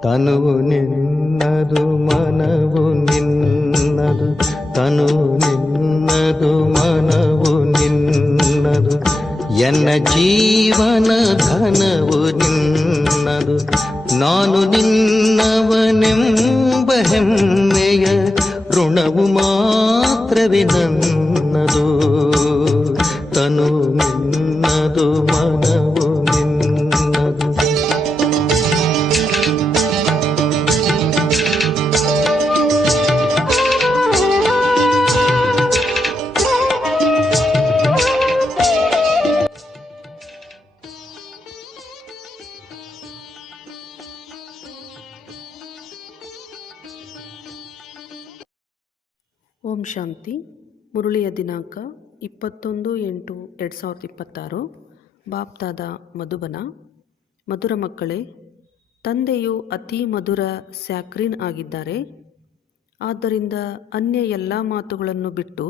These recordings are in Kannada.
ತನುವು ನಿನ್ನದು ಮನವು ನಿನ್ನದು, ತನುವು ನಿನ್ನದು ಮನವು ನಿನ್ನದು, ಎನ್ನ ಜೀವನ ಧನವು ನಿನ್ನದು. ನಾನು ನಿನ್ನವನೆಂಬ ಹೆಮ್ಮೆಯ ಋಣವು ಮಾತ್ರವೇ ನನ್ನದು. ತನು ನಿನ್ನದು ಮನವು ನಿನ್ನದು. ಓಂ ಶಾಂತಿ. ಮುರುಳಿಯ ದಿನಾಂಕ 21/8/2026. ಬಾಪ್ದಾದ ಮಧುಬನ. ಮಧುರ ಮಕ್ಕಳೇ, ತಂದೆಯು ಅತಿ ಮಧುರ ಸ್ಯಾಕ್ರಿನ್ ಆಗಿದ್ದಾರೆ. ಆದ್ದರಿಂದ ಅನ್ಯ ಎಲ್ಲ ಮಾತುಗಳನ್ನು ಬಿಟ್ಟು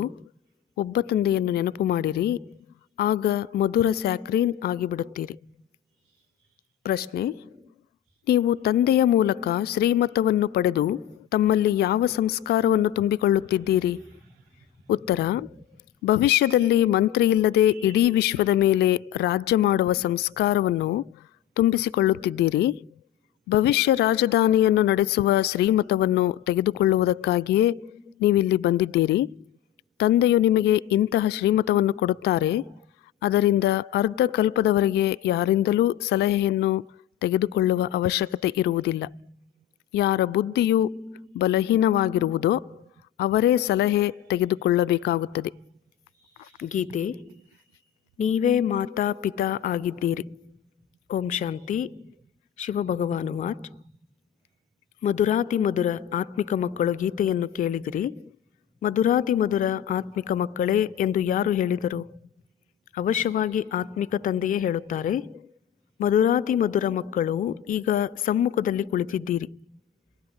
ಒಬ್ಬ ತಂದೆಯನ್ನು ನೆನಪು ಮಾಡಿರಿ, ಆಗ ಮಧುರ ಸ್ಯಾಕ್ರಿನ್ ಆಗಿಬಿಡುತ್ತೀರಿ. ಪ್ರಶ್ನೆ: ನೀವು ತಂದೆಯ ಮೂಲಕ ಶ್ರೀಮತವನ್ನು ಪಡೆದು ತಮ್ಮಲ್ಲಿ ಯಾವ ಸಂಸ್ಕಾರವನ್ನು ತುಂಬಿಕೊಳ್ಳುತ್ತಿದ್ದೀರಿ? ಉತ್ತರ: ಭವಿಷ್ಯದಲ್ಲಿ ಮಂತ್ರಿಯಿಲ್ಲದೆ ಇಡೀ ವಿಶ್ವದ ಮೇಲೆ ರಾಜ್ಯ ಮಾಡುವ ಸಂಸ್ಕಾರವನ್ನು ತುಂಬಿಸಿಕೊಳ್ಳುತ್ತಿದ್ದೀರಿ. ಭವಿಷ್ಯ ರಾಜಧಾನಿಯನ್ನು ನಡೆಸುವ ಶ್ರೀಮತವನ್ನು ತೆಗೆದುಕೊಳ್ಳುವುದಕ್ಕಾಗಿಯೇ ನೀವಿಲ್ಲಿ ಬಂದಿದ್ದೀರಿ. ತಂದೆಯು ನಿಮಗೆ ಇಂತಹ ಶ್ರೀಮತವನ್ನು ಕೊಡುತ್ತಾರೆ. ಅದರಿಂದ ಅರ್ಧ ಕಲ್ಪದವರೆಗೆ ಯಾರಿಂದಲೂ ಸಲಹೆಯನ್ನು ತೆಗೆದುಕೊಳ್ಳುವ ಅವಶ್ಯಕತೆ ಇರುವುದಿಲ್ಲ. ಯಾರ ಬುದ್ಧಿಯು ಬಲಹೀನವಾಗಿರುವುದೋ ಅವರೇ ಸಲಹೆ ತೆಗೆದುಕೊಳ್ಳಬೇಕಾಗುತ್ತದೆ. ಗೀತೆ. ನೀವೇ ಮಾತಾ ಪಿತಾ ಆಗಿದ್ದೀರಿ. ಓಂ ಶಾಂತಿ. ಶಿವಭಗವಾನುವಾಚ್. ಮಧುರಾತಿ ಮಧುರ ಆತ್ಮಿಕ ಮಕ್ಕಳು ಗೀತೆಯನ್ನು ಕೇಳಿದಿರಿ. ಮಧುರಾತಿ ಮಧುರ ಆತ್ಮಿಕ ಮಕ್ಕಳೇ ಎಂದು ಯಾರು ಹೇಳಿದರು? ಅವಶ್ಯವಾಗಿ ಆತ್ಮಿಕ ತಂದೆಯೇ ಹೇಳುತ್ತಾರೆ. ಮಧುರಾತಿ ಮಧುರ ಮಕ್ಕಳು ಈಗ ಸಮ್ಮುಖದಲ್ಲಿ ಕುಳಿತಿದ್ದೀರಿ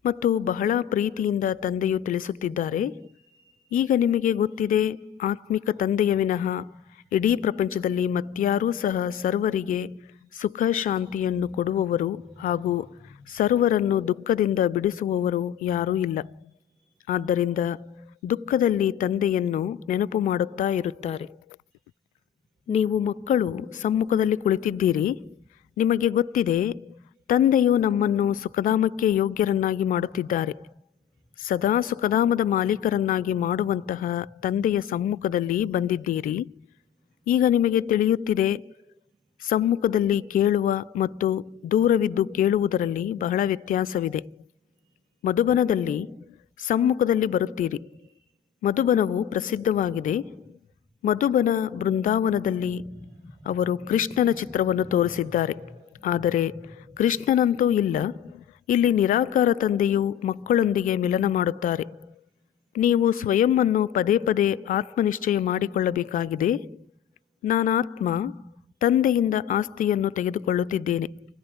ಮತ್ತು ಬಹಳ ಪ್ರೀತಿಯಿಂದ ತಂದೆಯು ತಿಳಿಸುತ್ತಿದ್ದಾರೆ. ಈಗ ನಿಮಗೆ ಗೊತ್ತಿದೆ, ಆತ್ಮಿಕ ತಂದೆಯ ವಿನಃ ಇಡೀ ಪ್ರಪಂಚದಲ್ಲಿ ಮತ್ಯಾರೂ ಸಹ ಸರ್ವರಿಗೆ ಸುಖ ಶಾಂತಿಯನ್ನು ಕೊಡುವವರು ಹಾಗೂ ಸರ್ವರನ್ನು ದುಃಖದಿಂದ ಬಿಡಿಸುವವರು ಯಾರೂ ಇಲ್ಲ. ಆದ್ದರಿಂದ ದುಃಖದಲ್ಲಿ ತಂದೆಯನ್ನು ನೆನಪು ಮಾಡುತ್ತಾ ಇರುತ್ತಾರೆ. ನೀವು ಮಕ್ಕಳು ಸಮ್ಮುಖದಲ್ಲಿ ಕುಳಿತಿದ್ದೀರಿ. ನಿಮಗೆ ಗೊತ್ತಿದೆ, ತಂದೆಯು ನಮ್ಮನ್ನು ಸುಖಧಾಮಕ್ಕೆ ಯೋಗ್ಯರನ್ನಾಗಿ ಮಾಡುತ್ತಿದ್ದಾರೆ. ಸದಾ ಸುಖಧಾಮದ ಮಾಲೀಕರನ್ನಾಗಿ ಮಾಡುವಂತಹ ತಂದೆಯ ಸಮ್ಮುಖದಲ್ಲಿ ಬಂದಿದ್ದೀರಿ. ಈಗ ನಿಮಗೆ ತಿಳಿಯುತ್ತಿದೆ, ಸಮ್ಮುಖದಲ್ಲಿ ಕೇಳುವ ಮತ್ತು ದೂರವಿದ್ದು ಕೇಳುವುದರಲ್ಲಿ ಬಹಳ ವ್ಯತ್ಯಾಸವಿದೆ. ಮಧುಬನದಲ್ಲಿ ಸಮ್ಮುಖದಲ್ಲಿ ಬರುತ್ತೀರಿ. ಮಧುಬನವು ಪ್ರಸಿದ್ಧವಾಗಿದೆ. ಮಧುಬನ ಬೃಂದಾವನದಲ್ಲಿ ಅವರು ಕೃಷ್ಣನ ಚಿತ್ರವನ್ನು ತೋರಿಸಿದ್ದಾರೆ. ಆದರೆ ಕೃಷ್ಣನಂತೂ ಇಲ್ಲ. ಇಲ್ಲಿ ನಿರಾಕಾರ ತಂದೆಯು ಮಕ್ಕಳೊಂದಿಗೆ ಮಿಲನ ಮಾಡುತ್ತಾರೆ. ನೀವು ಸ್ವಯಂವನ್ನು ಪದೇ ಪದೇ ಆತ್ಮನಿಶ್ಚಯ ಮಾಡಿಕೊಳ್ಳಬೇಕಾಗಿದೆ. ನಾನಾತ್ಮ ತಂದೆಯಿಂದ ಆಸ್ತಿಯನ್ನು ತೆಗೆದುಕೊಳ್ಳುತ್ತಿದ್ದೇನೆ.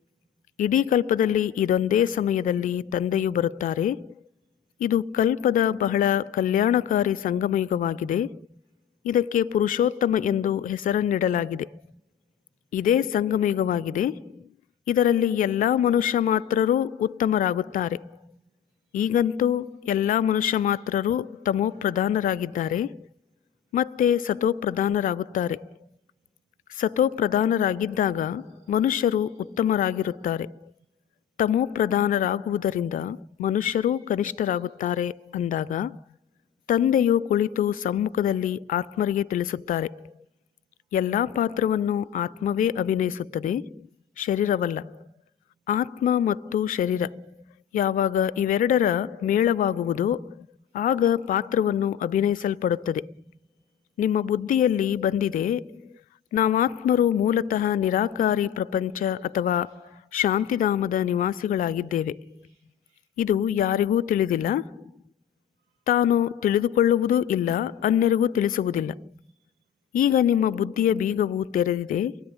ಇಡೀ ಕಲ್ಪದಲ್ಲಿ ಇದೊಂದೇ ಸಮಯದಲ್ಲಿ ತಂದೆಯು ಬರುತ್ತಾರೆ. ಇದು ಕಲ್ಪದ ಬಹಳ ಕಲ್ಯಾಣಕಾರಿ ಸಂಗಮಯುಗವಾಗಿದೆ. ಇದಕ್ಕೆ ಪುರುಷೋತ್ತಮ ಎಂದು ಹೆಸರನ್ನಿಡಲಾಗಿದೆ. ಇದೇ ಸಂಗಮಯುಗವಾಗಿದೆ. ಇದರಲ್ಲಿ ಎಲ್ಲ ಮನುಷ್ಯ ಮಾತ್ರರೂ ಉತ್ತಮರಾಗುತ್ತಾರೆ. ಈಗಂತೂ ಎಲ್ಲ ಮನುಷ್ಯ ಮಾತ್ರರೂ ತಮೋಪ್ರಧಾನರಾಗಿದ್ದಾರೆ ಮತ್ತು ಸತೋಪ್ರಧಾನರಾಗುತ್ತಾರೆ. ಸತೋಪ್ರಧಾನರಾಗಿದ್ದಾಗ ಮನುಷ್ಯರು ಉತ್ತಮರಾಗಿರುತ್ತಾರೆ. ತಮೋಪ್ರಧಾನರಾಗುವುದರಿಂದ ಮನುಷ್ಯರೂ ಕನಿಷ್ಠರಾಗುತ್ತಾರೆ ಅಂದಾಗ ತಂದೆಯು ಕುಳಿತು ಸಮ್ಮುಖದಲ್ಲಿ ಆತ್ಮರಿಗೆ ತಿಳಿಸುತ್ತಾರೆ. ಎಲ್ಲ ಪಾತ್ರವನ್ನು ಆತ್ಮವೇ ಅಭಿನಯಿಸುತ್ತದೆ, ಶರೀರವಲ್ಲ. ಆತ್ಮ ಮತ್ತು ಶರೀರ ಯಾವಾಗ ಇವೆರಡರ ಮೇಳವಾಗುವುದೋ ಆಗ ಪಾತ್ರವನ್ನು ಅಭಿನಯಿಸಲ್ಪಡುತ್ತದೆ. ನಿಮ್ಮ ಬುದ್ಧಿಯಲ್ಲಿ ಬಂದಿದೆ, ನಾವಾತ್ಮರು ಮೂಲತಃ ನಿರಾಕಾರಿ ಪ್ರಪಂಚ ಅಥವಾ ಶಾಂತಿಧಾಮದ ನಿವಾಸಿಗಳಾಗಿದ್ದೇವೆ. ಇದು ಯಾರಿಗೂ ತಿಳಿದಿಲ್ಲ. ತಾನು ತಿಳಿದುಕೊಳ್ಳುವುದೂ ಇಲ್ಲ, ಅನ್ಯರಿಗೂ ತಿಳಿಸುವುದಿಲ್ಲ. ಈಗ ನಿಮ್ಮ ಬುದ್ಧಿಯ ಬೀಗವು ತೆರೆದಿದೆ.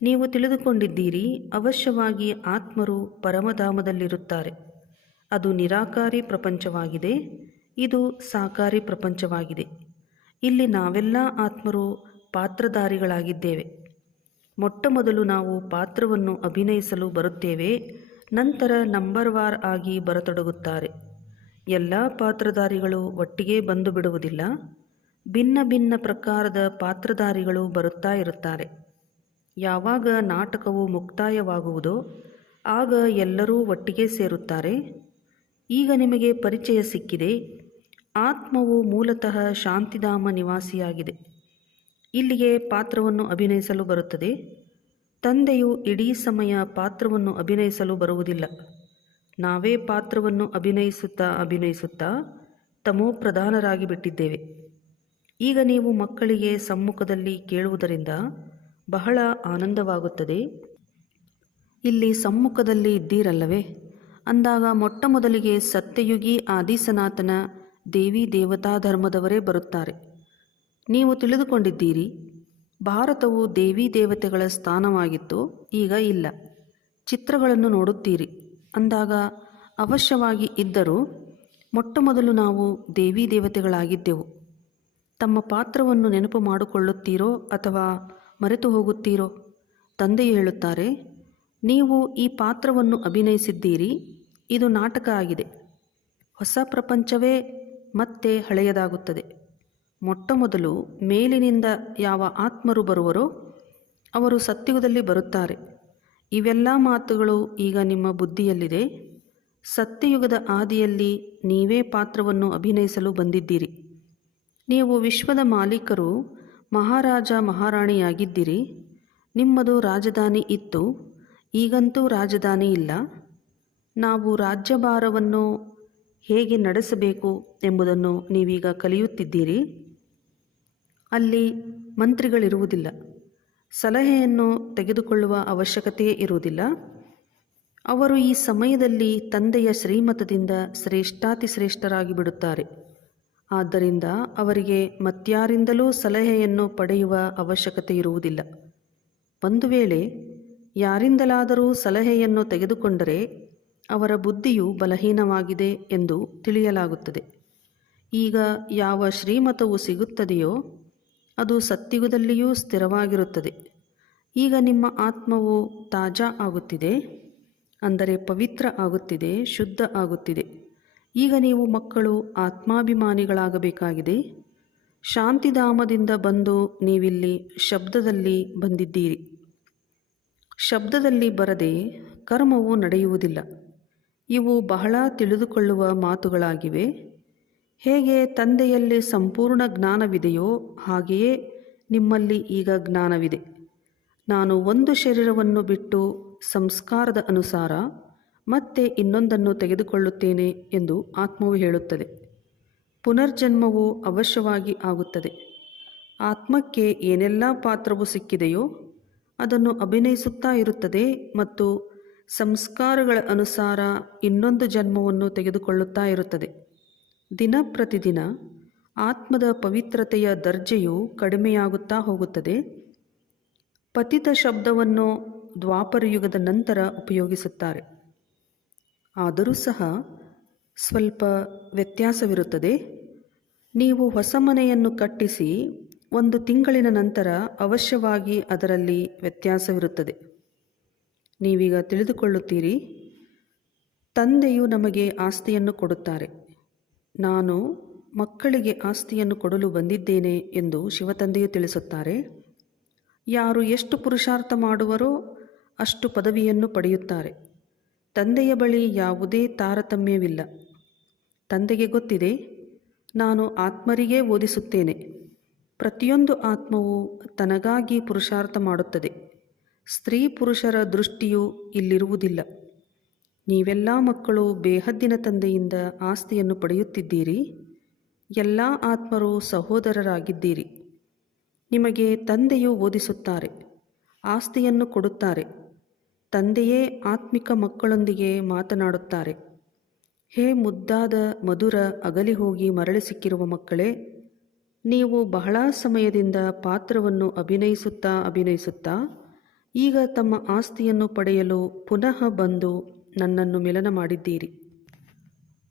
ನೀವು ತಿಳಿದುಕೊಂಡಿದ್ದೀರಿ, ಅವಶ್ಯವಾಗಿ ಆತ್ಮರು ಪರಮಧಾಮದಲ್ಲಿರುತ್ತಾರೆ. ಅದು ನಿರಾಕಾರಿ ಪ್ರಪಂಚವಾಗಿದೆ. ಇದು ಸಾಕಾರಿ ಪ್ರಪಂಚವಾಗಿದೆ. ಇಲ್ಲಿ ನಾವೆಲ್ಲ ಆತ್ಮರು ಪಾತ್ರಧಾರಿಗಳಾಗಿದ್ದೇವೆ. ಮೊಟ್ಟಮೊದಲು ನಾವು ಪಾತ್ರವನ್ನು ಅಭಿನಯಿಸಲು ಬರುತ್ತೇವೆ. ನಂತರ ನಂಬರ್ವಾರ್ ಆಗಿ ಬರತೊಡಗುತ್ತಾರೆ. ಎಲ್ಲ ಪಾತ್ರಧಾರಿಗಳು ಒಟ್ಟಿಗೆ ಬಂದು ಬಿಡುವುದಿಲ್ಲ. ಭಿನ್ನ ಭಿನ್ನ ಪ್ರಕಾರದ ಪಾತ್ರಧಾರಿಗಳು ಬರುತ್ತಾ ಇರುತ್ತಾರೆ. ಯಾವಾಗ ನಾಟಕವು ಮುಕ್ತಾಯವಾಗುವುದೋ ಆಗ ಎಲ್ಲರೂ ಒಟ್ಟಿಗೆ ಸೇರುತ್ತಾರೆ. ಈಗ ನಿಮಗೆ ಪರಿಚಯ ಸಿಕ್ಕಿದೆ. ಆತ್ಮವು ಮೂಲತಃ ಶಾಂತಿಧಾಮ ನಿವಾಸಿಯಾಗಿದೆ. ಇಲ್ಲಿಗೆ ಪಾತ್ರವನ್ನು ಅಭಿನಯಿಸಲು ಬರುತ್ತದೆ. ತಂದೆಯು ಇಡೀ ಸಮಯ ಪಾತ್ರವನ್ನು ಅಭಿನಯಿಸಲು ಬರುವುದಿಲ್ಲ. ನಾವೇ ಪಾತ್ರವನ್ನು ಅಭಿನಯಿಸುತ್ತಾ ತಮೋಪ್ರಧಾನರಾಗಿ ಬಿಟ್ಟಿದ್ದೇವೆ. ಈಗ ನೀವು ಮಕ್ಕಳಿಗೆ ಸಮ್ಮುಖದಲ್ಲಿ ಕೇಳುವುದರಿಂದ ಬಹಳ ಆನಂದವಾಗುತ್ತದೆ. ಇಲ್ಲಿ ಸಮ್ಮುಖದಲ್ಲಿ ಇದ್ದೀರಲ್ಲವೇ ಅಂದಾಗ ಮೊಟ್ಟ ಮೊದಲಿಗೆ ಸತ್ಯಯುಗಿ ಆದಿಸನಾತನ ದೇವಿ ದೇವತಾ ಧರ್ಮದವರೇ ಬರುತ್ತಾರೆ. ನೀವು ತಿಳಿದುಕೊಂಡಿದ್ದೀರಿ, ಭಾರತವು ದೇವಿ ದೇವತೆಗಳ ಸ್ಥಾನವಾಗಿತ್ತು, ಈಗ ಇಲ್ಲ. ಚಿತ್ರಗಳನ್ನು ನೋಡುತ್ತೀರಿ ಅಂದಾಗ ಅವಶ್ಯವಾಗಿ ಇದ್ದರೂ ಮೊಟ್ಟ ಮೊದಲು ನಾವು ದೇವಿ ದೇವತೆಗಳಾಗಿದ್ದೆವು. ತಮ್ಮ ಪಾತ್ರವನ್ನು ನೆನಪು ಮಾಡಿಕೊಳ್ಳುತ್ತೀರೋ ಅಥವಾ ಮರೆತು ಹೋಗುತ್ತೀರೋ? ತಂದೆಯು ಹೇಳುತ್ತಾರೆ, ನೀವು ಈ ಪಾತ್ರವನ್ನು ಅಭಿನಯಿಸಿದ್ದೀರಿ. ಇದು ನಾಟಕ ಆಗಿದೆ. ಹೊಸ ಪ್ರಪಂಚವೇ ಮತ್ತೆ ಹಳೆಯದಾಗುತ್ತದೆ. ಮೊಟ್ಟ ಮೊದಲು ಮೇಲಿನಿಂದ ಯಾವ ಆತ್ಮರು ಬರುವರೋ ಅವರು ಸತ್ಯುಗದಲ್ಲಿ ಬರುತ್ತಾರೆ. ಇವೆಲ್ಲ ಮಾತುಗಳು ಈಗ ನಿಮ್ಮ ಬುದ್ಧಿಯಲ್ಲಿದೆ. ಸತ್ಯಯುಗದ ಆದಿಯಲ್ಲಿ ನೀವೇ ಪಾತ್ರವನ್ನು ಅಭಿನಯಿಸಲು ಬಂದಿದ್ದೀರಿ. ನೀವು ವಿಶ್ವದ ಮಾಲೀಕರು, ಮಹಾರಾಜ ಮಹಾರಾಣಿಯಾಗಿದ್ದಿರಿ. ನಿಮ್ಮದು ರಾಜಧಾನಿ ಇತ್ತು, ಈಗಂತೂ ರಾಜಧಾನಿ ಇಲ್ಲ. ನಾವು ರಾಜ್ಯಭಾರವನ್ನು ಹೇಗೆ ನಡೆಸಬೇಕು ಎಂಬುದನ್ನು ನೀವೀಗ ಕಲಿಯುತ್ತಿದ್ದೀರಿ. ಅಲ್ಲಿ ಮಂತ್ರಿಗಳಿರುವುದಿಲ್ಲ. ಸಲಹೆಯನ್ನು ತೆಗೆದುಕೊಳ್ಳುವ ಅವಶ್ಯಕತೆಯೇ ಇರುವುದಿಲ್ಲ. ಅವರು ಈ ಸಮಯದಲ್ಲಿ ತಂದೆಯ ಶ್ರೀಮತದಿಂದ ಶ್ರೇಷ್ಠಾತಿಶ್ರೇಷ್ಠರಾಗಿ ಬಿಡುತ್ತಾರೆ. ಆದ್ದರಿಂದ ಅವರಿಗೆ ಮತ್ಯಾರಿಂದಲೂ ಸಲಹೆಯನ್ನು ಪಡೆಯುವ ಅವಶ್ಯಕತೆ ಇರುವುದಿಲ್ಲ. ಒಂದು ವೇಳೆ ಯಾರಿಂದಲಾದರೂ ಸಲಹೆಯನ್ನು ತೆಗೆದುಕೊಂಡರೆ ಅವರ ಬುದ್ಧಿಯು ಬಲಹೀನವಾಗಿದೆ ಎಂದು ತಿಳಿಯಲಾಗುತ್ತದೆ. ಈಗ ಯಾವ ಶ್ರೀಮತವು ಸಿಗುತ್ತದೆಯೋ ಅದು ಸತ್ಯುಗದಲ್ಲಿಯೂ ಸ್ಥಿರವಾಗಿರುತ್ತದೆ. ಈಗ ನಿಮ್ಮ ಆತ್ಮವು ತಾಜಾ ಆಗುತ್ತಿದೆ, ಅಂದರೆ ಪವಿತ್ರ ಆಗುತ್ತಿದೆ, ಶುದ್ಧ ಆಗುತ್ತಿದೆ. ಈಗ ನೀವು ಮಕ್ಕಳು ಆತ್ಮಾಭಿಮಾನಿಗಳಾಗಬೇಕಾಗಿದೆ. ಶಾಂತಿಧಾಮದಿಂದ ಬಂದು ನೀವಿಲ್ಲಿ ಶಬ್ದದಲ್ಲಿ ಬಂದಿದ್ದೀರಿ. ಶಬ್ದದಲ್ಲಿ ಬರದೆ ಕರ್ಮವು ನಡೆಯುವುದಿಲ್ಲ. ಇವು ಬಹಳ ತಿಳಿದುಕೊಳ್ಳುವ ಮಾತುಗಳಾಗಿವೆ. ಹೇಗೆ ತಂದೆಯಲ್ಲಿ ಸಂಪೂರ್ಣ ಜ್ಞಾನವಿದೆಯೋ ಹಾಗೆಯೇ ನಿಮ್ಮಲ್ಲಿ ಈಗ ಜ್ಞಾನವಿದೆ. ನಾನು ಒಂದು ಶರೀರವನ್ನು ಬಿಟ್ಟು ಸಂಸ್ಕಾರದ ಅನುಸಾರ ಮತ್ತೆ ಇನ್ನೊಂದನ್ನು ತೆಗೆದುಕೊಳ್ಳುತ್ತೇನೆ ಎಂದು ಆತ್ಮವು ಹೇಳುತ್ತದೆ. ಪುನರ್ಜನ್ಮವು ಅವಶ್ಯವಾಗಿ ಆಗುತ್ತದೆ. ಆತ್ಮಕ್ಕೆ ಏನೆಲ್ಲ ಪಾತ್ರವು ಸಿಕ್ಕಿದೆಯೋ ಅದನ್ನು ಅಭಿನಯಿಸುತ್ತಾ ಇರುತ್ತದೆ ಮತ್ತು ಸಂಸ್ಕಾರಗಳ ಅನುಸಾರ ಇನ್ನೊಂದು ಜನ್ಮವನ್ನು ತೆಗೆದುಕೊಳ್ಳುತ್ತಾ ಇರುತ್ತದೆ. ದಿನ ಪ್ರತಿದಿನ ಆತ್ಮದ ಪವಿತ್ರತೆಯ ದರ್ಜೆಯು ಕಡಿಮೆಯಾಗುತ್ತಾ ಹೋಗುತ್ತದೆ. ಪತಿತ ಶಬ್ದವನ್ನು ದ್ವಾಪರಯುಗದ ನಂತರ ಉಪಯೋಗಿಸುತ್ತಾರೆ. ಆದರೂ ಸಹ ಸ್ವಲ್ಪ ವ್ಯತ್ಯಾಸವಿರುತ್ತದೆ. ನೀವು ಹೊಸ ಮನೆಯನ್ನು ಕಟ್ಟಿಸಿ 1 ತಿಂಗಳಿನ ನಂತರ ಅವಶ್ಯವಾಗಿ ಅದರಲ್ಲಿ ವ್ಯತ್ಯಾಸವಿರುತ್ತದೆ. ನೀವೀಗ ತಿಳಿದುಕೊಳ್ಳುತ್ತೀರಿ, ತಂದೆಯು ನಮಗೆ ಆಸ್ತಿಯನ್ನು ಕೊಡುತ್ತಾರೆ. ನಾನು ಮಕ್ಕಳಿಗೆ ಆಸ್ತಿಯನ್ನು ಕೊಡಲು ಬಂದಿದ್ದೇನೆ ಎಂದು ಶಿವತಂದೆಯು ತಿಳಿಸುತ್ತಾರೆ. ಯಾರು ಎಷ್ಟು ಪುರುಷಾರ್ಥ ಮಾಡುವರೋ ಅಷ್ಟು ಪದವಿಯನ್ನು ಪಡೆಯುತ್ತಾರೆ. ತಂದೆಯ ಬಳಿ ಯಾವುದೇ ತಾರತಮ್ಯವಿಲ್ಲ. ತಂದೆಗೆ ಗೊತ್ತಿದೆ, ನಾನು ಆತ್ಮರಿಗೇ ಓದಿಸುತ್ತೇನೆ. ಪ್ರತಿಯೊಂದು ಆತ್ಮವು ತನಗಾಗಿ ಪುರುಷಾರ್ಥ ಮಾಡುತ್ತದೆ. ಸ್ತ್ರೀ ಪುರುಷರ ದೃಷ್ಟಿಯು ಇಲ್ಲಿರುವುದಿಲ್ಲ. ನೀವೆಲ್ಲ ಮಕ್ಕಳು ಬೇಹದ್ದಿನ ತಂದೆಯಿಂದ ಆಸ್ತಿಯನ್ನು ಪಡೆಯುತ್ತಿದ್ದೀರಿ. ಎಲ್ಲ ಆತ್ಮರು ಸಹೋದರರಾಗಿದ್ದೀರಿ. ನಿಮಗೆ ತಂದೆಯು ಓದಿಸುತ್ತಾರೆ, ಆಸ್ತಿಯನ್ನು ಕೊಡುತ್ತಾರೆ. ತಂದೆಯೇ ಆತ್ಮಿಕ ಮಕ್ಕಳೊಂದಿಗೆ ಮಾತನಾಡುತ್ತಾರೆ. ಹೇ ಮುದ್ದಾದ ಮಧುರ ಅಗಲಿ ಹೋಗಿ ಮರಳಿ ಸಿಕ್ಕಿರುವ ಮಕ್ಕಳೇ, ನೀವು ಬಹಳ ಸಮಯದಿಂದ ಪಾತ್ರವನ್ನು ಅಭಿನಯಿಸುತ್ತಾ ಈಗ ತಮ್ಮ ಆಸ್ತಿಯನ್ನು ಪಡೆಯಲು ಪುನಃ ಬಂದು ನನ್ನನ್ನು ಮಿಲನ ಮಾಡಿದ್ದೀರಿ.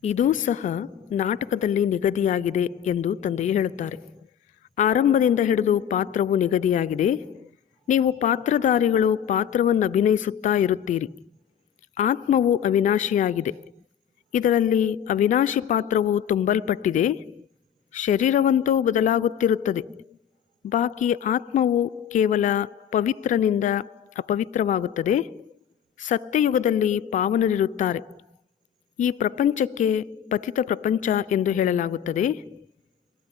ಇದೂ ಸಹ ನಾಟಕದಲ್ಲಿ ನಿಗದಿಯಾಗಿದೆ ಎಂದು ತಂದೆಯು ಹೇಳುತ್ತಾರೆ. ಆರಂಭದಿಂದ ಹಿಡಿದು ಪಾತ್ರವು ನಿಗದಿಯಾಗಿದೆ. ನೀವು ಪಾತ್ರಧಾರಿಗಳು ಪಾತ್ರವನ್ನು ಅಭಿನಯಿಸುತ್ತಾ ಇರುತ್ತೀರಿ. ಆತ್ಮವು ಅವಿನಾಶಿಯಾಗಿದೆ. ಇದರಲ್ಲಿ ಅವಿನಾಶಿ ಪಾತ್ರವು ತುಂಬಲ್ಪಟ್ಟಿದೆ. ಶರೀರವಂತೂ ಬದಲಾಗುತ್ತಿರುತ್ತದೆ. ಬಾಕಿ ಆತ್ಮವು ಕೇವಲ ಪವಿತ್ರನಿಂದ ಅಪವಿತ್ರವಾಗುತ್ತದೆ. ಸತ್ಯಯುಗದಲ್ಲಿ ಪಾವನರಿರುತ್ತಾರೆ. ಈ ಪ್ರಪಂಚಕ್ಕೆ ಪತಿತ ಪ್ರಪಂಚ ಎಂದು ಹೇಳಲಾಗುತ್ತದೆ.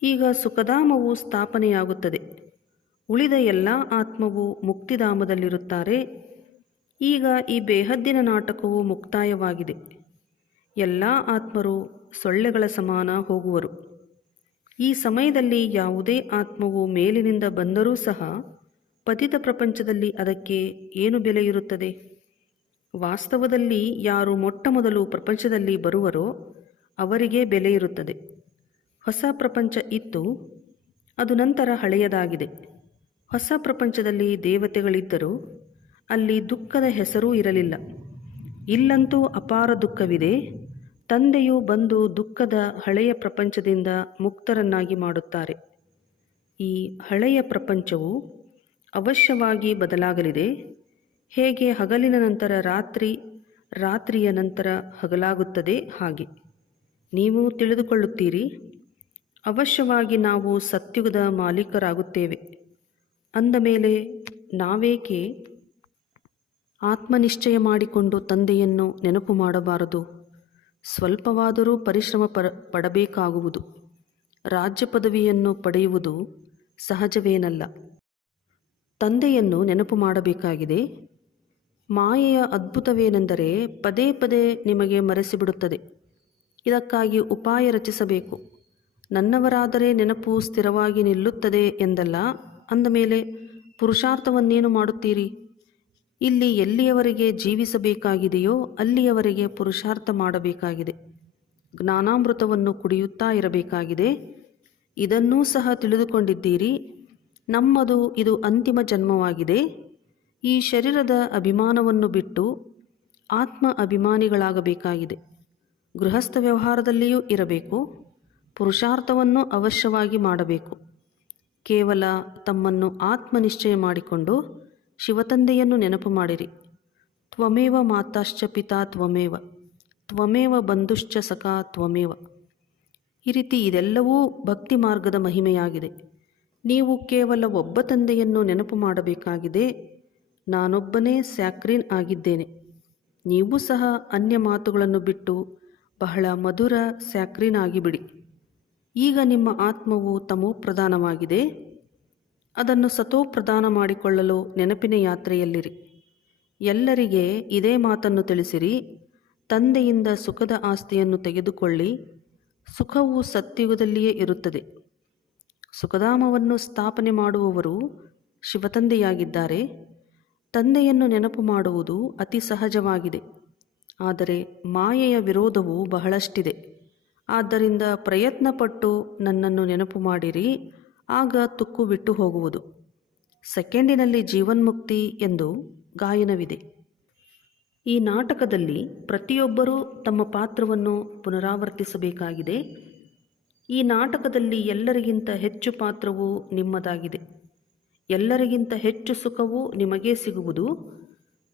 ಈಗ ಸುಖಧಾಮವು ಸ್ಥಾಪನೆಯಾಗುತ್ತದೆ. ಉಳಿದ ಎಲ್ಲ ಆತ್ಮವು ಮುಕ್ತಿಧಾಮದಲ್ಲಿರುತ್ತಾರೆ. ಈಗ ಈ ಬೇಹದ್ದಿನ ನಾಟಕವು ಮುಕ್ತಾಯವಾಗಿದೆ. ಎಲ್ಲ ಆತ್ಮರು ಸೊಳ್ಳೆಗಳ ಸಮಾನ ಹೋಗುವರು. ಈ ಸಮಯದಲ್ಲಿ ಯಾವುದೇ ಆತ್ಮವು ಮೇಲಿನಿಂದ ಬಂದರೂ ಸಹ ಪತಿತ ಪ್ರಪಂಚದಲ್ಲಿ ಅದಕ್ಕೆ ಏನು ಬೆಲೆ ಇರುತ್ತದೆ? ವಾಸ್ತವದಲ್ಲಿ ಯಾರು ಮೊಟ್ಟಮೊದಲು ಪ್ರಪಂಚದಲ್ಲಿ ಬರುವರೋ ಅವರಿಗೆ ಬೆಲೆ ಇರುತ್ತದೆ. ಹೊಸ ಪ್ರಪಂಚ ಇತ್ತು, ಅದು ನಂತರ ಹಳೆಯದಾಗಿದೆ. ಹೊಸ ಪ್ರಪಂಚದಲ್ಲಿ ದೇವತೆಗಳಿದ್ದರು, ಅಲ್ಲಿ ದುಃಖದ ಹೆಸರೂ ಇರಲಿಲ್ಲ. ಇಲ್ಲಂತೂ ಅಪಾರ ದುಃಖವಿದೆ. ತಂದೆಯು ಬಂದು ದುಃಖದ ಹಳೆಯ ಪ್ರಪಂಚದಿಂದ ಮುಕ್ತರನ್ನಾಗಿ ಮಾಡುತ್ತಾರೆ. ಈ ಹಳೆಯ ಪ್ರಪಂಚವು ಅವಶ್ಯವಾಗಿ ಬದಲಾಗಲಿದೆ. ಹೇಗೆ ಹಗಲಿನ ನಂತರ ರಾತ್ರಿ, ರಾತ್ರಿಯ ನಂತರ ಹಗಲಾಗುತ್ತದೆ ಹಾಗೆ ನೀವು ತಿಳಿದುಕೊಳ್ಳುತ್ತೀರಿ. ಅವಶ್ಯವಾಗಿ ನಾವು ಸತ್ಯುಗದ ಮಾಲೀಕರಾಗುತ್ತೇವೆ. ಅಂದ ಮೇಲೆ ನಾವೇಕೆ ಆತ್ಮನಿಶ್ಚಯ ಮಾಡಿಕೊಂಡು ತಂದೆಯನ್ನು ನೆನಪು ಮಾಡಬಾರದು? ಸ್ವಲ್ಪವಾದರೂ ಪರಿಶ್ರಮ ಪಡಬೇಕಾಗುವುದು. ರಾಜ್ಯ ಪದವಿಯನ್ನು ಪಡೆಯುವುದು ಸಹಜವೇನಲ್ಲ. ತಂದೆಯನ್ನು ನೆನಪು ಮಾಡಬೇಕಾಗಿದೆ. ಮಾಯೆಯ ಅದ್ಭುತವೇನೆಂದರೆ ಪದೇ ಪದೇ ನಿಮಗೆ ಮರೆಸಿಬಿಡುತ್ತದೆ. ಇದಕ್ಕಾಗಿ ಉಪಾಯ ರಚಿಸಬೇಕು. ನನ್ನವರಾದರೆ ನೆನಪು ಸ್ಥಿರವಾಗಿ ನಿಲ್ಲುತ್ತದೆ ಎಂದಲ್ಲ. ಅಂದ ಮೇಲೆ ಪುರುಷಾರ್ಥವನ್ನೇನು ಮಾಡುತ್ತೀರಿ? ಇಲ್ಲಿ ಎಲ್ಲಿಯವರೆಗೆ ಜೀವಿಸಬೇಕಾಗಿದೆಯೋ ಅಲ್ಲಿಯವರೆಗೆ ಪುರುಷಾರ್ಥ ಮಾಡಬೇಕಾಗಿದೆ. ಜ್ಞಾನಾಮೃತವನ್ನು ಕುಡಿಯುತ್ತಾ ಇರಬೇಕಾಗಿದೆ. ಇದನ್ನೂ ಸಹ ತಿಳಿದುಕೊಂಡಿದ್ದೀರಿ. ನಮ್ಮದು ಇದು ಅಂತಿಮ ಜನ್ಮವಾಗಿದೆ. ಈ ಶರೀರದ ಅಭಿಮಾನವನ್ನು ಬಿಟ್ಟು ಆತ್ಮ ಅಭಿಮಾನಿಗಳಾಗಬೇಕಾಗಿದೆ. ಗೃಹಸ್ಥ ವ್ಯವಹಾರದಲ್ಲಿಯೂ ಇರಬೇಕು. ಪುರುಷಾರ್ಥವನ್ನು ಅವಶ್ಯವಾಗಿ ಮಾಡಬೇಕು. ಕೇವಲ ತಮ್ಮನ್ನು ಆತ್ಮನಿಶ್ಚಯ ಮಾಡಿಕೊಂಡು ಶಿವತಂದೆಯನ್ನು ನೆನಪು ಮಾಡಿರಿ. ತ್ವಮೇವ ಮಾತಾಶ್ಚ ಪಿತಾ ತ್ವಮೇವ, ತ್ವಮೇವ ಬಂಧುಶ್ಚ ಸಖಾ ತ್ವಮೇವ. ಈ ರೀತಿ ಇದೆಲ್ಲವೂ ಭಕ್ತಿ ಮಾರ್ಗದ ಮಹಿಮೆಯಾಗಿದೆ. ನೀವು ಕೇವಲ ಒಬ್ಬ ತಂದೆಯನ್ನು ನೆನಪು ಮಾಡಬೇಕಾಗಿದೆ. ನಾನೊಬ್ಬನೇ ಸ್ಯಾಕ್ರಿನ್ ಆಗಿದ್ದೇನೆ. ನೀವು ಸಹ ಅನ್ಯ ಮಾತುಗಳನ್ನು ಬಿಟ್ಟು ಬಹಳ ಮಧುರ ಸ್ಯಾಕ್ರಿನ್ ಆಗಿಬಿಡಿ. ಈಗ ನಿಮ್ಮ ಆತ್ಮವು ತಮೋಪ್ರಧಾನವಾಗಿದೆ. ಅದನ್ನು ಸತೋಪ್ರಧಾನ ಮಾಡಿಕೊಳ್ಳಲು ನೆನಪಿನ ಯಾತ್ರೆಯಲ್ಲಿರಿ. ಎಲ್ಲರಿಗೆ ಇದೇ ಮಾತನ್ನು ತಿಳಿಸಿರಿ. ತಂದೆಯಿಂದ ಸುಖದ ಆಸ್ತಿಯನ್ನು ತೆಗೆದುಕೊಳ್ಳಿ. ಸುಖವು ಸತ್ಯುಗದಲ್ಲಿಯೇ ಇರುತ್ತದೆ. ಸುಖಧಾಮವನ್ನು ಸ್ಥಾಪನೆ ಮಾಡುವವರು ಶಿವತಂದೆಯಾಗಿದ್ದಾರೆ. ತಂದೆಯನ್ನು ನೆನಪು ಮಾಡುವುದು ಅತಿ ಸಹಜವಾಗಿದೆ. ಆದರೆ ಮಾಯೆಯ ವಿರೋಧವು ಬಹಳಷ್ಟಿದೆ. ಆದ್ದರಿಂದ ಪ್ರಯತ್ನಪಟ್ಟು ನನ್ನನ್ನು ನೆನಪು ಮಾಡಿರಿ, ಆಗ ತುಕ್ಕು ಬಿಟ್ಟು ಹೋಗುವುದು. ಸೆಕೆಂಡಿನಲ್ಲಿ ಜೀವನ್ಮುಕ್ತಿ ಎಂದು ಗಾಯನವಿದೆ. ಈ ನಾಟಕದಲ್ಲಿ ಪ್ರತಿಯೊಬ್ಬರೂ ತಮ್ಮ ಪಾತ್ರವನ್ನು ಪುನರಾವರ್ತಿಸಬೇಕಾಗಿದೆ. ಈ ನಾಟಕದಲ್ಲಿ ಎಲ್ಲರಿಗಿಂತ ಹೆಚ್ಚು ಪಾತ್ರವು ನಿಮ್ಮದಾಗಿದೆ. ಎಲ್ಲರಿಗಿಂತ ಹೆಚ್ಚು ಸುಖವು ನಿಮಗೇ ಸಿಗುವುದು.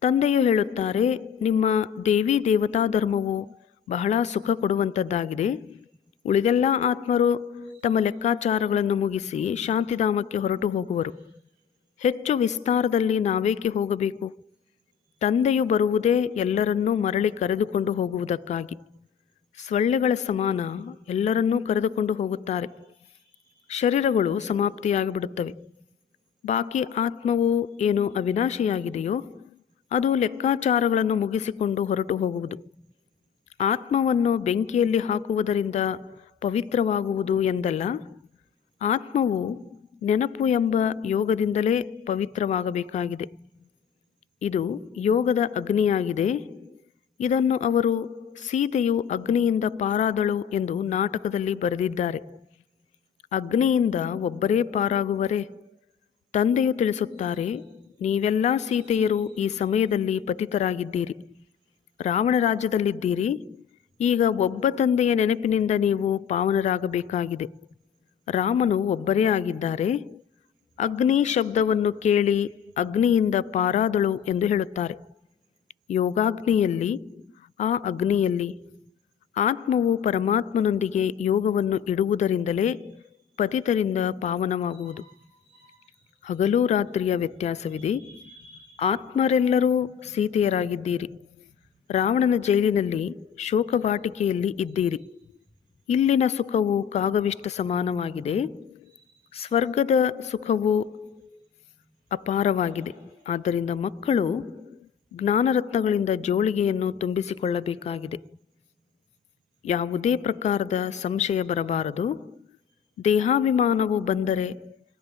ತಂದೆಯು ಹೇಳುತ್ತಾರೆ, ನಿಮ್ಮ ದೇವಿ ದೇವತಾ ಧರ್ಮವು ಬಹಳ ಸುಖ ಕೊಡುವಂಥದ್ದಾಗಿದೆ. ಉಳಿದೆಲ್ಲ ಆತ್ಮರು ತಮ್ಮ ಲೆಕ್ಕಾಚಾರಗಳನ್ನು ಮುಗಿಸಿ ಶಾಂತಿಧಾಮಕ್ಕೆ ಹೊರಟು ಹೋಗುವರು. ಹೆಚ್ಚು ವಿಸ್ತಾರದಲ್ಲಿ ನಾವೇಕೆ ಹೋಗಬೇಕು? ತಂದೆಯು ಬರುವುದೇ ಎಲ್ಲರನ್ನೂ ಮರಳಿ ಕರೆದುಕೊಂಡು ಹೋಗುವುದಕ್ಕಾಗಿ. ಸೊಳ್ಳೆಗಳ ಸಮಾನ ಎಲ್ಲರನ್ನೂ ಕರೆದುಕೊಂಡು ಹೋಗುತ್ತಾರೆ. ಶರೀರಗಳು ಸಮಾಪ್ತಿಯಾಗಿಬಿಡುತ್ತವೆ. ಬಾಕಿ ಆತ್ಮವು ಏನು ಅವಿನಾಶಿಯಾಗಿದೆಯೋ ಅದು ಲೆಕ್ಕಾಚಾರಗಳನ್ನು ಮುಗಿಸಿಕೊಂಡು ಹೊರಟು ಹೋಗುವುದು. ಆತ್ಮವನ್ನು ಬೆಂಕಿಯಲ್ಲಿ ಹಾಕುವುದರಿಂದ ಪವಿತ್ರವಾಗುವುದು ಎಂದಲ್ಲ. ಆತ್ಮವು ನೆನಪು ಎಂಬ ಯೋಗದಿಂದಲೇ ಪವಿತ್ರವಾಗಬೇಕಾಗಿದೆ. ಇದು ಯೋಗದ ಅಗ್ನಿಯಾಗಿದೆ. ಇದನ್ನು ಅವರು ಸೀತೆಯು ಅಗ್ನಿಯಿಂದ ಪಾರಾದಳು ಎಂದು ನಾಟಕದಲ್ಲಿ ಬರೆದಿದ್ದಾರೆ. ಅಗ್ನಿಯಿಂದ ಒಬ್ಬರೇ ಪಾರಾಗುವರೇ? ತಂದೆಯು ತಿಳಿಸುತ್ತಾರೆ, ನೀವೆಲ್ಲ ಸೀತೆಯರು ಈ ಸಮಯದಲ್ಲಿ ಪತಿತರಾಗಿದ್ದೀರಿ. ರಾವಣ ರಾಜ್ಯದಲ್ಲಿದ್ದೀರಿ. ಈಗ ಒಬ್ಬ ತಂದೆಯ ನೆನಪಿನಿಂದ ನೀವು ಪಾವನರಾಗಬೇಕಾಗಿದೆ. ರಾಮನು ಒಬ್ಬರೇ ಆಗಿದ್ದಾರೆ. ಅಗ್ನಿ ಶಬ್ದವನ್ನು ಕೇಳಿ ಅಗ್ನಿಯಿಂದ ಪಾರಾದಳು ಎಂದು ಹೇಳುತ್ತಾರೆ. ಯೋಗಾಗ್ನಿಯಲ್ಲಿ, ಆ ಅಗ್ನಿಯಲ್ಲಿ. ಆತ್ಮವು ಪರಮಾತ್ಮನೊಂದಿಗೆ ಯೋಗವನ್ನು ಇಡುವುದರಿಂದಲೇ ಪತಿತರಿಂದ ಪಾವನವಾಗುವುದು. ಹಗಲು ರಾತ್ರಿಯ ವ್ಯತ್ಯಾಸವಿದೆ. ಆತ್ಮರೆಲ್ಲರೂ ಸೀತೆಯರಾಗಿದ್ದೀರಿ. ರಾವಣನ ಜೈಲಿನಲ್ಲಿ ಶೋಕವಾಟಿಕೆಯಲ್ಲಿ ಇದ್ದೀರಿ. ಇಲ್ಲಿನ ಸುಖವು ಕಾಗವಿಷ್ಟ ಸಮಾನವಾಗಿದೆ. ಸ್ವರ್ಗದ ಸುಖವು ಅಪಾರವಾಗಿದೆ. ಆದ್ದರಿಂದ ಮಕ್ಕಳು ಜ್ಞಾನರತ್ನಗಳಿಂದ ಜೋಳಿಗೆಯನ್ನು ತುಂಬಿಸಿಕೊಳ್ಳಬೇಕಾಗಿದೆ. ಯಾವುದೇ ಪ್ರಕಾರದ ಸಂಶಯ ಬರಬಾರದು. ದೇಹಾಭಿಮಾನವು ಬಂದರೆ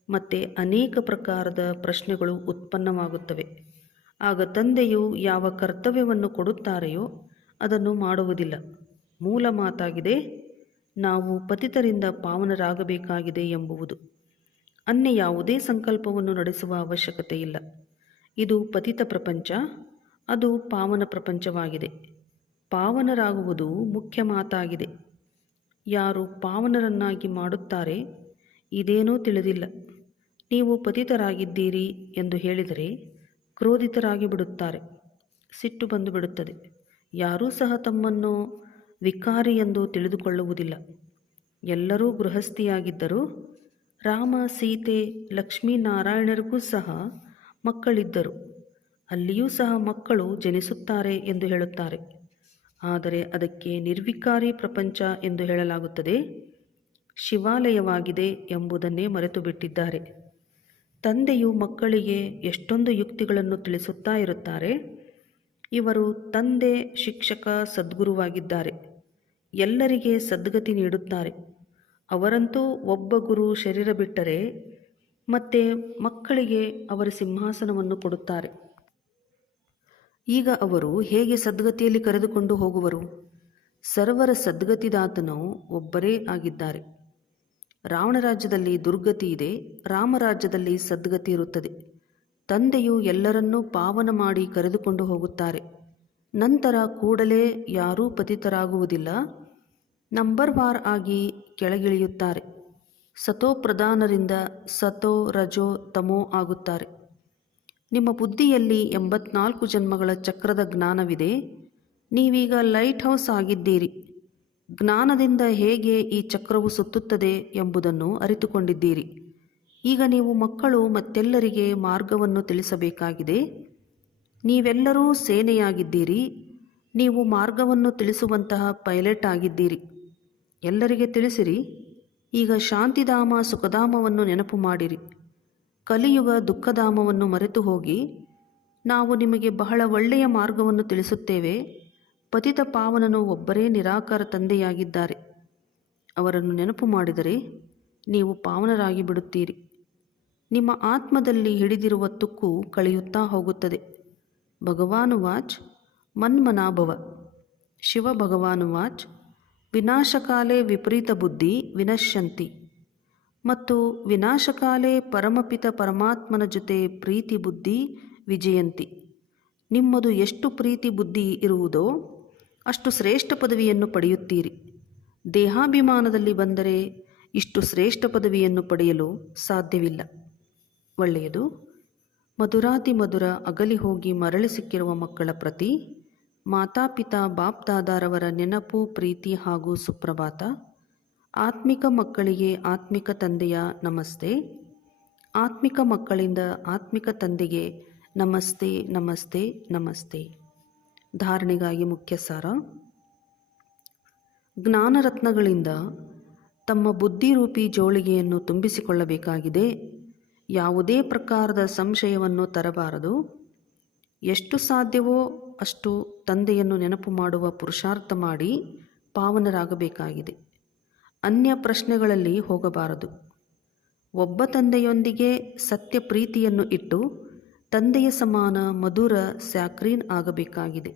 ಮತ್ತೆ ಅನೇಕ ಪ್ರಕಾರದ ಪ್ರಶ್ನೆಗಳು ಉತ್ಪನ್ನವಾಗುತ್ತವೆ. ಆಗ ತಂದೆಯು ಯಾವ ಕರ್ತವ್ಯವನ್ನು ಕೊಡುತ್ತಾರೆಯೋ ಅದನ್ನು ಮಾಡುವುದಿಲ್ಲ. ಮೂಲ ಮಾತಾಗಿದೆ, ನಾವು ಪತಿತರಿಂದ ಪಾವನರಾಗಬೇಕಾಗಿದೆ ಎಂಬುವುದು. ಅನ್ಯ ಯಾವುದೇ ಸಂಕಲ್ಪವನ್ನು ನಡೆಸುವ ಅವಶ್ಯಕತೆ ಇಲ್ಲ. ಇದು ಪತಿತ ಪ್ರಪಂಚ, ಅದು ಪಾವನ ಪ್ರಪಂಚವಾಗಿದೆ. ಪಾವನರಾಗುವುದು ಮುಖ್ಯ ಮಾತಾಗಿದೆ. ಯಾರು ಪಾವನರನ್ನಾಗಿ ಮಾಡುತ್ತಾರೆ ಇದೇನೂ ತಿಳಿದಿಲ್ಲ. ನೀವು ಪತಿತರಾಗಿದ್ದೀರಿ ಎಂದು ಹೇಳಿದರೆ ಕ್ರೋಧಿತರಾಗಿ ಬಿಡುತ್ತಾರೆ. ಸಿಟ್ಟು ಬಂದು ಬಿಡುತ್ತದೆ. ಯಾರೂ ಸಹ ತಮ್ಮನ್ನು ವಿಕಾರಿ ಎಂದು ತಿಳಿದುಕೊಳ್ಳುವುದಿಲ್ಲ. ಎಲ್ಲರೂ ಗೃಹಸ್ಥಿಯಾಗಿದ್ದರು. ರಾಮ, ಸೀತೆ, ಲಕ್ಷ್ಮೀನಾರಾಯಣರಿಗೂ ಸಹ ಮಕ್ಕಳಿದ್ದರು. ಅಲ್ಲಿಯೂ ಸಹ ಮಕ್ಕಳು ಜನಿಸುತ್ತಾರೆ ಎಂದು ಹೇಳುತ್ತಾರೆ. ಆದರೆ ಅದಕ್ಕೆ ನಿರ್ವಿಕಾರಿ ಪ್ರಪಂಚ ಎಂದು ಹೇಳಲಾಗುತ್ತದೆ. ಶಿವಾಲಯವಾಗಿದೆ ಎಂಬುದನ್ನೇ ಮರೆತು ಬಿಟ್ಟಿದ್ದಾರೆ. ತಂದೆಯು ಮಕ್ಕಳಿಗೆ ಎಷ್ಟೊಂದು ಯುಕ್ತಿಗಳನ್ನು ತಿಳಿಸುತ್ತಾ ಇರುತ್ತಾರೆ. ಇವರು ತಂದೆ, ಶಿಕ್ಷಕ, ಸದ್ಗುರುವಾಗಿದ್ದಾರೆ. ಎಲ್ಲರಿಗೆ ಸದ್ಗತಿ ನೀಡುತ್ತಾರೆ. ಅವರಂತೂ ಒಬ್ಬ ಗುರು ಶರೀರ ಬಿಟ್ಟರೆ ಮತ್ತೆ ಮಕ್ಕಳಿಗೆ ಅವರ ಸಿಂಹಾಸನವನ್ನು ಕೊಡುತ್ತಾರೆ. ಈಗ ಅವರು ಹೇಗೆ ಸದ್ಗತಿಯಲ್ಲಿ ಕರೆದುಕೊಂಡು ಹೋಗುವರು? ಸರ್ವರ ಸದ್ಗತಿದಾತನು ಒಬ್ಬರೇ ಆಗಿದ್ದಾರೆ. ರಾವಣ ರಾಜ್ಯದಲ್ಲಿ ದುರ್ಗತಿ ಇದೆ, ರಾಮರಾಜ್ಯದಲ್ಲಿ ಸದ್ಗತಿ ಇರುತ್ತದೆ. ತಂದೆಯು ಎಲ್ಲರನ್ನೂ ಪಾವನ ಮಾಡಿ ಕರೆದುಕೊಂಡು ಹೋಗುತ್ತಾರೆ. ನಂತರ ಕೂಡಲೇ ಯಾರೂ ಪತಿತರಾಗುವುದಿಲ್ಲ. ನಂಬರ್ ವಾರ್ ಆಗಿ ಕೆಳಗಿಳಿಯುತ್ತಾರೆ. ಸತೋಪ್ರಧಾನರಿಂದ ಸತೋ, ರಜೋ, ತಮೋ ಆಗುತ್ತಾರೆ. ನಿಮ್ಮ ಬುದ್ಧಿಯಲ್ಲಿ 84 ಜನ್ಮಗಳ ಚಕ್ರದ ಜ್ಞಾನವಿದೆ. ನೀವೀಗ ಲೈಟ್ ಹೌಸ್ ಆಗಿದ್ದೀರಿ. ಜ್ಞಾನದಿಂದ ಹೇಗೆ ಈ ಚಕ್ರವು ಸುತ್ತುತ್ತದೆ ಎಂಬುದನ್ನು ಅರಿತುಕೊಂಡಿದ್ದೀರಿ. ಈಗ ನೀವು ಮಕ್ಕಳು ಮತ್ತೆಲ್ಲರಿಗೆ ಮಾರ್ಗವನ್ನು ತಿಳಿಸಬೇಕಾಗಿದೆ. ನೀವೆಲ್ಲರೂ ಸೇನೆಯಾಗಿದ್ದೀರಿ. ನೀವು ಮಾರ್ಗವನ್ನು ತಿಳಿಸುವಂತಹ ಪೈಲಟ್ ಆಗಿದ್ದೀರಿ. ಎಲ್ಲರಿಗೆ ತಿಳಿಸಿರಿ. ಈಗ ಶಾಂತಿಧಾಮ, ಸುಖಧಾಮವನ್ನು ನೆನಪು ಮಾಡಿರಿ. ಕಲಿಯುಗ ದುಃಖಧಾಮವನ್ನು ಮರೆತು ಹೋಗಿ. ನಾವು ನಿಮಗೆ ಬಹಳ ಒಳ್ಳೆಯ ಮಾರ್ಗವನ್ನು ತಿಳಿಸುತ್ತೇವೆ. ಪತಿತ ಪಾವನನು ಒಬ್ಬರೇ ನಿರಾಕಾರ ತಂದೆಯಾಗಿದ್ದಾರೆ. ಅವರನ್ನು ನೆನಪು ಮಾಡಿದರೆ ನೀವು ಪಾವನರಾಗಿ ಬಿಡುತ್ತೀರಿ. ನಿಮ್ಮ ಆತ್ಮದಲ್ಲಿ ಹಿಡಿದಿರುವ ತುಕ್ಕು ಕಳೆಯುತ್ತಾ ಹೋಗುತ್ತದೆ. ಭಗವಾನುವಾಚ್ ಮನ್ಮನಾಭವ. ಶಿವ ಭಗವಾನುವಾಚ್ ವಿನಾಶಕಾಲೇ ವಿಪರೀತ ಬುದ್ಧಿ ವಿನಶ್ಯಂತಿ. ಮತ್ತು ವಿನಾಶಕಾಲೇ ಪರಮಪಿತ ಪರಮಾತ್ಮನ ಜೊತೆ ಪ್ರೀತಿ ಬುದ್ಧಿ ವಿಜಯಂತಿ. ನಿಮ್ಮದು ಎಷ್ಟು ಪ್ರೀತಿ ಬುದ್ಧಿ ಇರುವುದೋ ಅಷ್ಟು ಶ್ರೇಷ್ಠ ಪದವಿಯನ್ನು ಪಡೆಯುತ್ತೀರಿ. ದೇಹಾಭಿಮಾನದಲ್ಲಿ ಬಂದರೆ ಇಷ್ಟು ಶ್ರೇಷ್ಠ ಪದವಿಯನ್ನು ಪಡೆಯಲು ಸಾಧ್ಯವಿಲ್ಲ. ಒಳ್ಳೆಯದು. ಮಧುರಾತಿ ಮಧುರ ಅಗಲಿ ಹೋಗಿ ಮರಳಿ ಸಿಕ್ಕಿರುವ ಮಕ್ಕಳ ಪ್ರತಿ ಮಾತಾಪಿತಾ ಬಾಪ್ದಾದಾರವರ ನೆನಪು, ಪ್ರೀತಿ ಹಾಗೂ ಸುಪ್ರಭಾತ. ಆತ್ಮಿಕ ಮಕ್ಕಳಿಗೆ ಆತ್ಮಿಕ ತಂದೆಯ ನಮಸ್ತೆ. ಆತ್ಮಿಕ ಮಕ್ಕಳಿಂದ ಆತ್ಮಿಕ ತಂದೆಗೆ ನಮಸ್ತೆ, ನಮಸ್ತೆ, ನಮಸ್ತೆ. ಧಾರಣೆಗಾಗಿ ಮುಖ್ಯ ಸಾರ. ಜ್ಞಾನರತ್ನಗಳಿಂದ ತಮ್ಮ ಬುದ್ಧಿರೂಪಿ ಜೋಳಿಗೆಯನ್ನು ತುಂಬಿಸಿಕೊಳ್ಳಬೇಕಾಗಿದೆ. ಯಾವುದೇ ಪ್ರಕಾರದ ಸಂಶಯವನ್ನು ತರಬಾರದು. ಎಷ್ಟು ಸಾಧ್ಯವೋ ಅಷ್ಟು ತಂದೆಯನ್ನು ನೆನಪು ಮಾಡುವ ಪುರುಷಾರ್ಥ ಮಾಡಿ ಪಾವನರಾಗಬೇಕಾಗಿದೆ. ಅನ್ಯ ಪ್ರಶ್ನೆಗಳಲ್ಲಿ ಹೋಗಬಾರದು. ಒಬ್ಬ ತಂದೆಯೊಂದಿಗೆ ಸತ್ಯ ಪ್ರೀತಿಯನ್ನು ಇಟ್ಟು ತಂದೆಯ ಸಮಾನ ಮಧುರ ಸ್ಯಾಕ್ರೀನ್ ಆಗಬೇಕಾಗಿದೆ.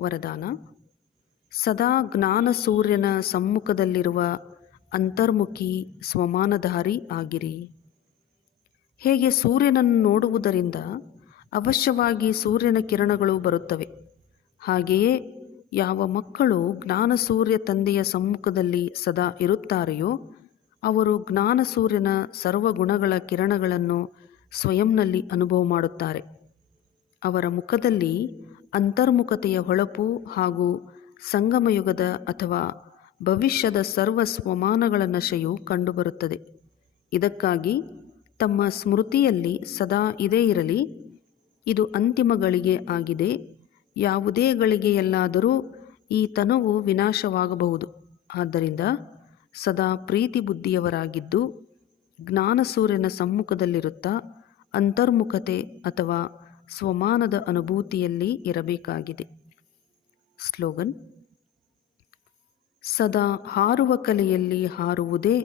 ವರದಾನ: ಸದಾ ಜ್ಞಾನ ಸೂರ್ಯನ ಸಮ್ಮುಖದಲ್ಲಿರುವ ಅಂತರ್ಮುಖಿ ಸ್ವಮಾನಧಾರಿ ಆಗಿರಿ. ಹೇಗೆ ಸೂರ್ಯನನ್ನು ನೋಡುವುದರಿಂದ ಅವಶ್ಯವಾಗಿ ಸೂರ್ಯನ ಕಿರಣಗಳು ಬರುತ್ತವೆ, ಹಾಗೆಯೇ ಯಾವ ಮಕ್ಕಳು ಜ್ಞಾನ ಸೂರ್ಯ ತಂದೆಯ ಸಮ್ಮುಖದಲ್ಲಿ ಸದಾ ಇರುತ್ತಾರೆಯೋ ಅವರು ಜ್ಞಾನ ಸೂರ್ಯನ ಸರ್ವಗುಣಗಳ ಕಿರಣಗಳನ್ನು ಸ್ವಯಂನಲ್ಲಿ ಅನುಭವ ಮಾಡುತ್ತಾರೆ. ಅವರ ಮುಖದಲ್ಲಿ ಅಂತರ್ಮುಖತೆಯ ಹೊಳಪು ಹಾಗೂ ಸಂಗಮಯುಗದ ಅಥವಾ ಭವಿಷ್ಯದ ಸರ್ವ ಸ್ವಮಾನಗಳ ನಶೆಯು ಕಂಡುಬರುತ್ತದೆ. ಇದಕ್ಕಾಗಿ ತಮ್ಮ ಸ್ಮೃತಿಯಲ್ಲಿ ಸದಾ ಇದೇ ಇರಲಿ, ಇದು ಅಂತಿಮ ಗಳಿಗೆ ಆಗಿದೆ. ಯಾವುದೇ ಗಳಿಗೆಯಲ್ಲಾದರೂ ಈ ತನುವು ವಿನಾಶವಾಗಬಹುದು. ಆದ್ದರಿಂದ ಸದಾ ಪ್ರೀತಿ ಬುದ್ಧಿಯವರಾಗಿದ್ದು ಜ್ಞಾನಸೂರ್ಯನ ಸಮ್ಮುಖದಲ್ಲಿರುತ್ತಾ ಅಂತರ್ಮುಖತೆ ಅಥವಾ ಸ್ವಮಾನದ ಅನುಭೂತಿಯಲ್ಲಿ ಇರಬೇಕಾಗಿದೆ. ಸ್ಲೋಗನ್: ಸದಾ ಹಾರುವ ಕಲೆಯಲ್ಲಿ ಹಾರುವುದೇ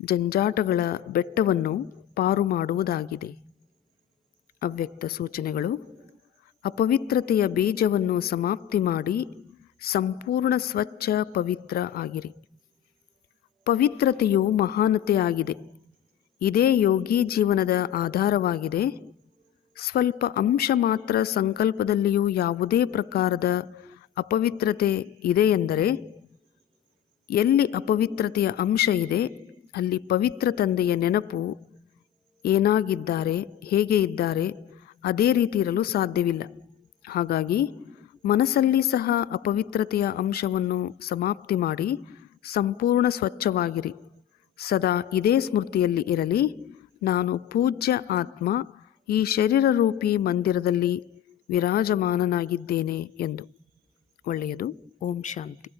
ಜಂಜಾಟಗಳ ಬೆಟ್ಟವನ್ನು ಪಾರು ಮಾಡುವುದಾಗಿದೆ. ಅವ್ಯಕ್ತ ಸೂಚನೆಗಳು: ಅಪವಿತ್ರತೆಯ ಬೀಜವನ್ನು ಸಮಾಪ್ತಿ ಮಾಡಿ ಸಂಪೂರ್ಣ ಸ್ವಚ್ಛ ಪವಿತ್ರ ಆಗಿರಿ. ಪವಿತ್ರತೆಯು ಮಹಾನತೆ ಆಗಿದೆ. ಇದೇ ಯೋಗಿ ಜೀವನದ ಆಧಾರವಾಗಿದೆ. ಸ್ವಲ್ಪ ಅಂಶ ಮಾತ್ರ ಸಂಕಲ್ಪದಲ್ಲಿಯೂ ಯಾವುದೇ ಪ್ರಕಾರದ ಅಪವಿತ್ರತೆ ಇದೆಯೆಂದರೆ, ಎಲ್ಲಿ ಅಪವಿತ್ರತೆಯ ಅಂಶ ಇದೆ ಅಲ್ಲಿ ಪವಿತ್ರ ತಂದೆಯ ನೆನಪು ಏನಾಗಿದ್ದಾರೆ, ಹೇಗೆ ಇದ್ದಾರೆ ಅದೇ ರೀತಿ ಇರಲು ಸಾಧ್ಯವಿಲ್ಲ. ಹಾಗಾಗಿ ಮನಸ್ಸಲ್ಲಿ ಸಹ ಅಪವಿತ್ರತೆಯ ಅಂಶವನ್ನು ಸಮಾಪ್ತಿ ಮಾಡಿ ಸಂಪೂರ್ಣ ಸ್ವಚ್ಛವಾಗಿರಿ. ಸದಾ ಇದೇ ಸ್ಮೃತಿಯಲ್ಲಿ ಇರಲಿ, ನಾನು ಪೂಜ್ಯ ಆತ್ಮ ಈ ಶರೀರರೂಪಿ ಮಂದಿರದಲ್ಲಿ ವಿರಾಜಮಾನನಾಗಿದ್ದೇನೆ ಎಂದು. ಒಳ್ಳೆಯದು. ಓಂ ಶಾಂತಿ.